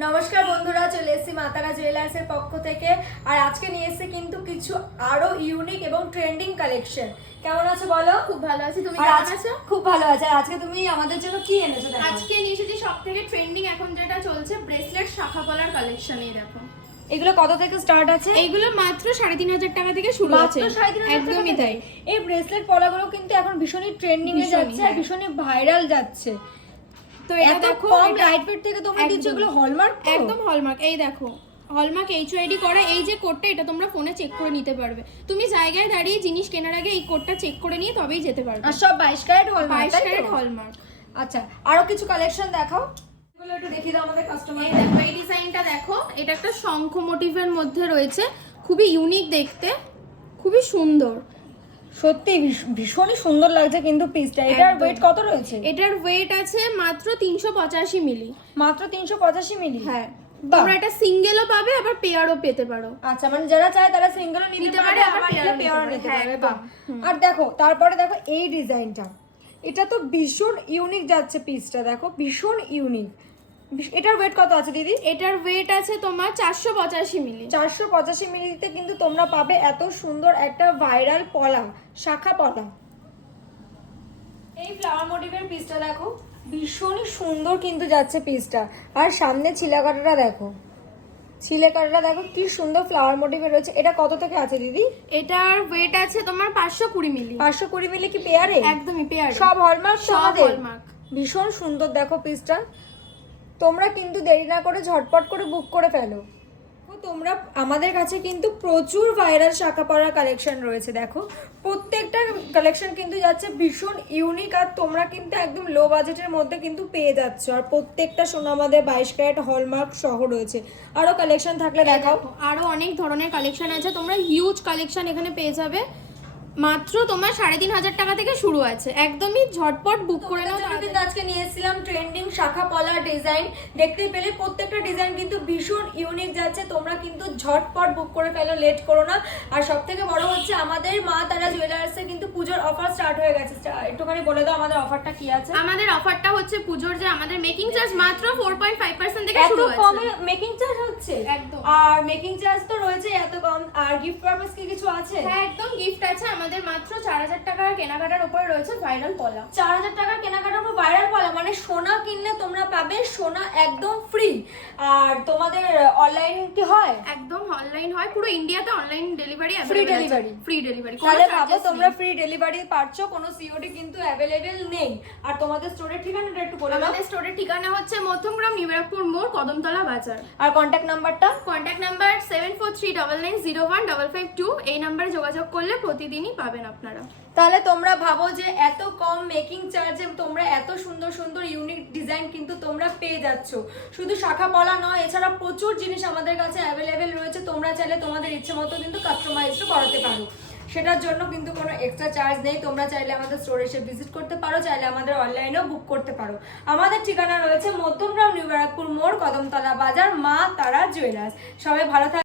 নমস্কার বন্ধুরা, চলে এসেছি মা তারা জুয়েলার্সের পক্ষ থেকে। আর আজকে নিয়ে এসেছি কিন্তু কিছু আরো ইউনিক এবং ট্রেন্ডিং কালেকশন। কেমন আছো বলো? খুব ভালো আছি, তুমি কেমন আছো? খুব ভালো আছি। আর আজকে তুমি আমাদের জন্য কি এনেছো দেখো? আজকে নিয়ে এসেছি সবথেকে ট্রেন্ডিং এখন যেটা চলছে ব্রেসলেট শাখা পলার কালেকশন। এই দেখো, এগুলো কত থেকে স্টার্ট আছে? এইগুলো মাত্র 3,500 টাকা থেকে শুরু আছে। একদমই তাই। এই ব্রেসলেট পলাগুলো কিন্তু এখন ভীষণই ট্রেন্ডিং এ যাচ্ছে আর ভীষণই ভাইরাল যাচ্ছে। তো এটা দেখো, কম লাইট ওয়েট থেকে তোমরা দিচ্ছ, এগুলো হলমার্ক? একদম হলমার্ক। এই দেখো, হলমার্ক HYD করা। এই যে কোডটা, এটা তোমরা ফোনে চেক করে নিতে পারবে। তুমি জায়গায় দাঁড়িয়ে জিনিস কেনার আগে এই কোডটা চেক করে নিয়ে তবেই যেতে পারবে। আর সব 22 ক্যারেট হলমার্ক। 22 carat hallmark. আচ্ছা, আরো কিছু কালেকশন দেখাও, এগুলো একটু দেখিয়ে দাও আমাদের কাস্টমার। এই দেখো, এই ডিজাইনটা দেখো, এটা একটা শঙ্খ মোটিভের মধ্যে রয়েছে, খুবই ইউনিক দেখতে, খুবই সুন্দর। সত্যি ভীষণই সুন্দর লাগছে কিন্তু পিসটা। এটার ওয়েট কত রয়েছে? এটার ওয়েট আছে মাত্র 385 মিলি। মাত্র 385 মিলি? হ্যাঁ, তোমরা এটা সিঙ্গেলও পাবে, আবার পেয়ারও পেতে পারো। আচ্ছা, মানে যারা চায় তারা সিঙ্গেলও নিতে পারে, আবার পেয়ারও নিতে পারে। বাহ। আর দেখো, তারপরে দেখো এই ডিজাইনটা, এটা তো ভীষণ ইউনিক যাচ্ছে পিসটা, দেখো ভীষণ ইউনিক। এটার ওয়েট কত আছে দিদি? এটার ওয়েট আছে তোমার 485 মিলি। 485 মিলিতে কিন্তু তোমরা পাবে এত সুন্দর একটা ভাইরাল পলা, শাখা পলা। এই ফ্লাওয়ার মোটিভের পিসটা দেখো, ভীষণই সুন্দর কিন্তু যাচ্ছে পিসটা। আর সামনে ছিলাকাটাটা দেখো, ছিলেকাটাটা দেখো কি সুন্দর ফ্লাওয়ার মোটিভে রয়েছে। এটা কত থেকে আছে দিদি? এটার ওয়েট আছে তোমার 520 মিলি। 520 মিলি কি পেয়ারে? একদমই পেয়ারে। সব হলমার্ক? সব হলমার্ক। ভীষণ সুন্দর দেখো পিসটা। তোমরা কিন্তু দেরি না করে ঝটপট করে বুক করে ফেলো। তোমরা আমাদের কাছে কিন্তু প্রচুর ভাইরাল শাখা পরার কালেকশন রয়েছে। দেখো প্রত্যেকটা কালেকশন কিন্তু যাচ্ছে ভীষণ ইউনিক, আর তোমরা কিন্তু একদম লো বাজেটের মধ্যে কিন্তু পেয়ে যাচ্ছ। আর প্রত্যেকটা সোনা আমাদের 22 ক্যারেট হলমার্ক সহ রয়েছে। আরো কালেকশন থাকলে দেখাও। আরো অনেক ধরনের কালেকশন আছে, তোমরা হিউজ কালেকশন এখানে পেয়ে যাবে। মাত্র তোমার 3,500 টাকা থেকে শুরু আছে, একদমই ঝটপট বুক করে নাও। কিন্তু আজকে নিয়ে এসেছিলাম ট্রেন্ডিং শাখা পলার ডিজাইন। দেখতেই পেলে প্রত্যেকটা ডিজাইন কিন্তু ভীষণ ইউনিক যাচ্ছে। তোমরা কিন্তু ঝটপট বুক করে ফেলো, লেট করো না। আর সব থেকে বড় হচ্ছে আমাদের মা তারা জুয়েলার্সে কিন্তু পুজোর অফার স্টার্ট হয়ে গেছে। একটুখানি বলে দাও আমাদের অফারটা কি আছে? আমাদের অফারটা হচ্ছে পুজোর যে আমাদের মেকিং চার্জ মাত্র 4.5% থেকে শুরু আছে। এত কমে মেকিং চার্জ হচ্ছে? একদম। আর মেকিং চার্জ তো রয়েছে এত কম, আর গিফট পারপাস কি কিছু আছে? হ্যাঁ, একদম গিফট আছে। আমাদের মাত্র 4,000 টাকার কেনাকাটার উপরে রয়েছে ভাইরাল পলা। 4,000 টাকার কেনাকাটার উপর ভাইরাল পলা, মানে সোনা কিনলে তোমরা পাবে সোনা একদম ফ্রি। আর তোমাদের অনলাইন কি হয়? একদম অনলাইন হয়, পুরো ইন্ডিয়াতে online delivery free delivery. Free delivery. তাহলে ভাবো তোমরা ফ্রি ডেলিভারি পাচ্ছ, কোনো সিওডি কিন্তু অ্যাভেলেবেল নেই। আর তোমাদের স্টোরের ঠিকানাটা একটু বলে দাও। আমাদের স্টোরের ঠিকানা হচ্ছে মধ্যমগ্রাম নিউরাকপুর মোড়, কদমতলা বাজার। আর কন্ট্যাক্ট নাম্বারটা? Contact number 7439901552। এই নাম্বারে যোগাযোগ করলে প্রতিদিনই পাবেন আপনারা। তাহলে তোমরা ভাবো যে এত কম মেকিং চার্জে তোমরা এত সুন্দর সুন্দর ইউনিক ডিজাইন কিন্তু তোমরা পেয়ে যাচ্ছ। শুধু শাখা পলা নয়, এছাড়া প্রচুর জিনিস আমাদের কাছে অ্যাভেলেবেল রয়েছে। তোমরা চাইলে তোমাদের ইচ্ছে মতো কিন্তু কাস্টমাইজও করাতে পারো। সেটার জন্য কিন্তু কোনো এক্সট্রা চার্জ নেই। তোমরা চাইলে আমাদের স্টোরে এসে ভিজিট করতে পারো, চাইলে আমাদের অনলাইনেও বুক করতে পারো। আমাদের ঠিকানা রয়েছে মধ্যমগ্রাম নিউ ব্যারাকপুর মোড়, কদমতলা বাজার, মা তারা জুয়েলার্স। সবাই ভালো থাকবে।